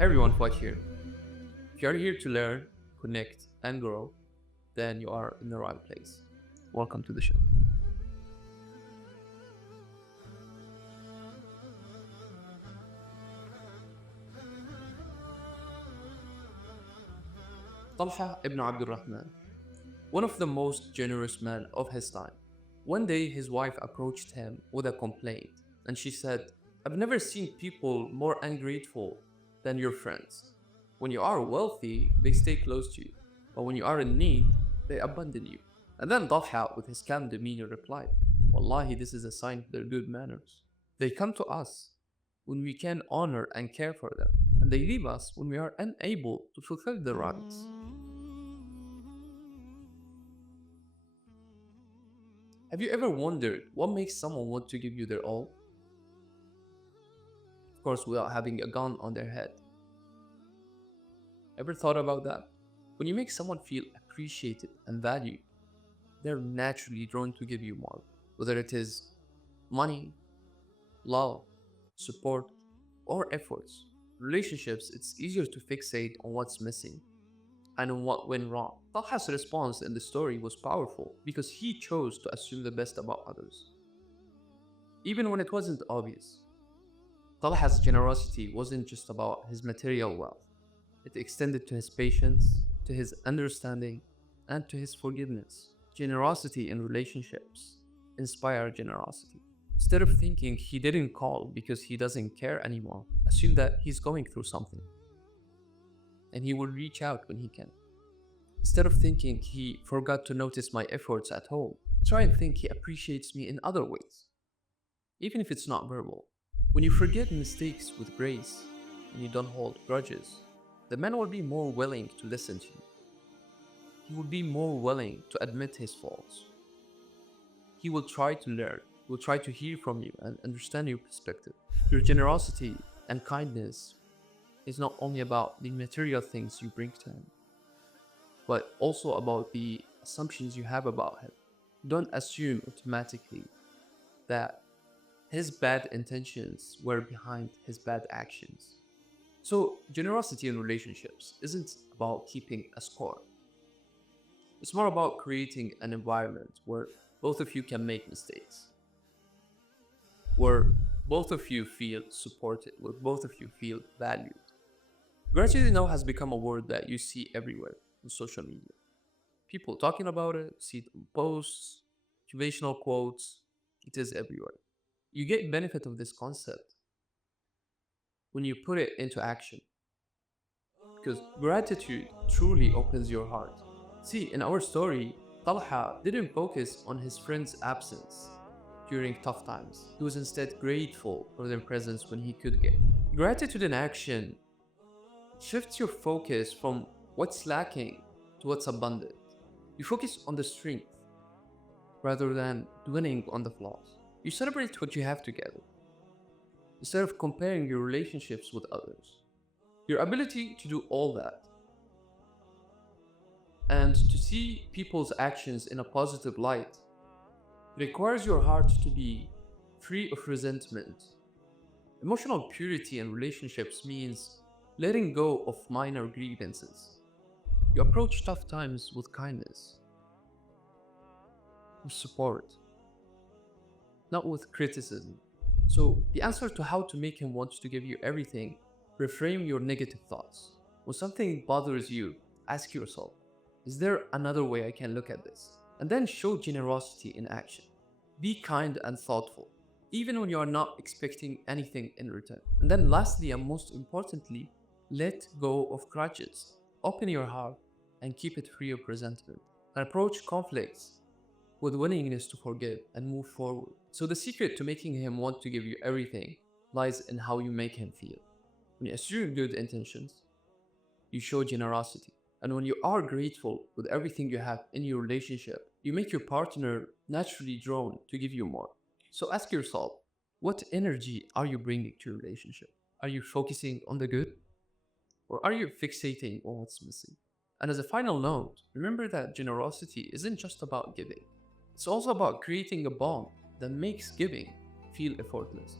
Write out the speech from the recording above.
Hey everyone, Fuad here. If you are here to learn, connect, and grow, then you are in the right place. Welcome to the show. Talha ibn Abdul Rahman, one of the most generous men of his time. One day his wife approached him with a complaint, and she said, I've never seen people more ungrateful than your friends. When you are wealthy, they stay close to you, but when you are in need, they abandon you. And then Talha, with his calm demeanor, replied, Wallahi, this is a sign of their good manners. They come to us when we can honor and care for them, and they leave us when we are unable to fulfill their rights. Have you ever wondered what makes someone want to give you their all? Of course, without having a gun on their head. Ever thought about that? When you make someone feel appreciated and valued, they're naturally drawn to give you more, whether it is money, love, support, or efforts. Relationships, it's easier to fixate on what's missing and on what went wrong. Talha's response in the story was powerful because he chose to assume the best about others, even when it wasn't obvious. Talha's generosity wasn't just about his material wealth, it extended to his patience, to his understanding, and to his forgiveness. Generosity in relationships inspire generosity. Instead of thinking he didn't call because he doesn't care anymore, assume that he's going through something and he will reach out when he can. Instead of thinking he forgot to notice my efforts at home, try and think he appreciates me in other ways, even if it's not verbal. When you forget mistakes with grace and you don't hold grudges, the man will be more willing to listen to you. He will be more willing to admit his faults. He will try to learn, he will try to hear from you and understand your perspective. Your generosity and kindness is not only about the material things you bring to him, but also about the assumptions you have about him. Don't assume automatically that his bad intentions were behind his bad actions. So, generosity in relationships isn't about keeping a score. It's more about creating an environment where both of you can make mistakes, where both of you feel supported, where both of you feel valued. Gratitude now has become a word that you see everywhere on social media. People talking about it, see it on posts, motivational quotes, it is everywhere. You get benefit of this concept when you put it into action because gratitude truly opens your heart. See, in our story, Talha didn't focus on his friend's absence during tough times. He was instead grateful for their presence when he could get. Gratitude in action shifts your focus from what's lacking to what's abundant. You focus on the strength rather than dwelling on the flaws. You celebrate what you have together instead of comparing your relationships with others. Your ability to do all that and to see people's actions in a positive light requires your heart to be free of resentment. Emotional purity in relationships means letting go of minor grievances. You approach tough times with kindness, with support, not with criticism. So, the answer to how to make him want to give you everything, reframe your negative thoughts. When something bothers you, ask yourself, is there another way I can look at this? And then show generosity in action. Be kind and thoughtful, even when you are not expecting anything in return. And then lastly and most importantly, let go of grudges. Open your heart and keep it free of resentment. And approach conflicts with willingness to forgive and move forward. So the secret to making him want to give you everything lies in how you make him feel. When you assume good intentions, you show generosity. And when you are grateful with everything you have in your relationship, you make your partner naturally drawn to give you more. So ask yourself, what energy are you bringing to your relationship? Are you focusing on the good? Or are you fixating on what's missing? And as a final note, remember that generosity isn't just about giving. It's also about creating a bond that makes giving feel effortless.